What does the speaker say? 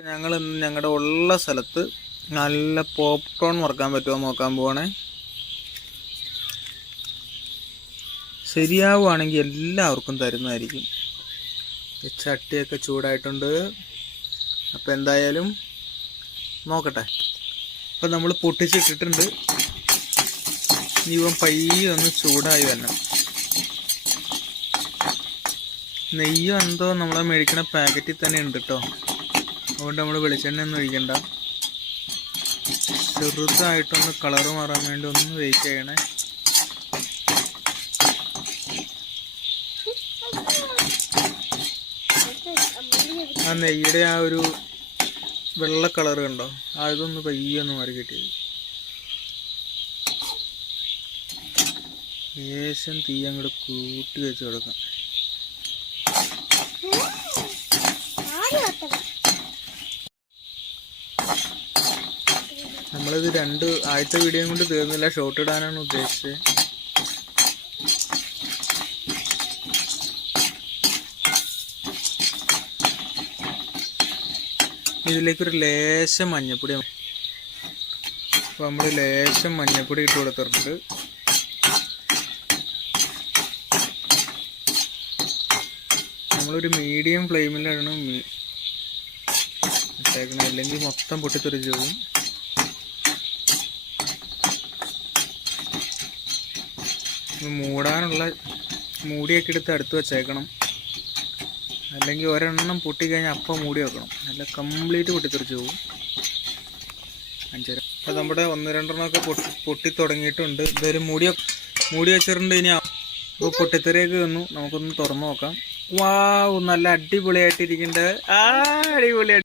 ഞങ്ങൾ ഇന്ന് ഞങ്ങളുടെ ഉള്ള സ്ഥലത്ത് നല്ല പോപ്കോൺ വറുക്കാൻ പറ്റുമോ നോക്കാൻ പോവാണേ. ശരിയാവുകയാണെങ്കിൽ എല്ലാവർക്കും തരുന്നതായിരിക്കും. ചട്ടിയൊക്കെ ചൂടായിട്ടുണ്ട്. അപ്പോൾ എന്തായാലും നോക്കട്ടെ. അപ്പം നമ്മൾ പൊട്ടിച്ചിട്ടിട്ടുണ്ട്. ഇവൻ പയ്യെ ഒന്ന് ചൂടായി വരണം. നെയ്യോ എന്തോ നമ്മളെ മേടിക്കണ പാക്കറ്റിൽ തന്നെ ഉണ്ട് കേട്ടോ. അതുകൊണ്ട് നമ്മൾ വെളിച്ചെണ്ണ ഒന്നും ഒഴിക്കണ്ട. ചെറുതായിട്ടൊന്ന് കളറ് മാറാൻ വേണ്ടി ഒന്ന് വെയിറ്റ് ചെയ്യണേ. ആ നെയ്യുടെ ആ ഒരു വെള്ള കളർ കണ്ടോ, അതൊന്ന് പയ്യൊന്ന് മാറി കിട്ടിയത്. ലേശം തീ അങ്ങോട്ട് കൂട്ടി വെച്ച് കൊടുക്കാം. നമ്മളിത് ആദ്യത്തെ വീഡിയോ കൊണ്ട് തീർന്നില്ല, ഷോർട്ട് ഇടാനാണ് ഉദ്ദേശിച്ചത്. ഇതിലേക്കൊരു ലേശം മഞ്ഞപ്പൊടി. അപ്പോൾ നമ്മൾ ലേശം മഞ്ഞപ്പൊടി ഇട്ട് കൊടുത്തിട്ടുണ്ട്. നമ്മളൊരു മീഡിയം ഫ്ലെയിമിലാണ് ഇട്ടേക്കണത്, അല്ലെങ്കിൽ മൊത്തം പൊട്ടിത്തെറിച്ച് പോകും. മൂടാനുള്ള മൂടിയൊക്കെ എടുത്ത് അടുത്ത് വെച്ചേക്കണം, അല്ലെങ്കിൽ ഒരെണ്ണം പൊട്ടിക്കഴിഞ്ഞാൽ അപ്പം മൂടി വെക്കണം, നല്ല കംപ്ലീറ്റ് പൊട്ടിത്തെറിച്ച് പോകും. അഞ്ചര അപ്പം നമ്മുടെ 1-2 പൊട്ടി തുടങ്ങിയിട്ടുണ്ട്. ഇതൊരു മൂടി വെച്ചിട്ടുണ്ട്. ഇനി ഇപ്പോൾ പൊട്ടിത്തെറിയൊക്കെ വന്നു. നമുക്കൊന്ന് തുറന്നു നോക്കാം. വാവ്, നല്ല അടിപൊളിയായിട്ടിരിക്കുന്നുണ്ട്. അടിപൊളിയായിട്ട്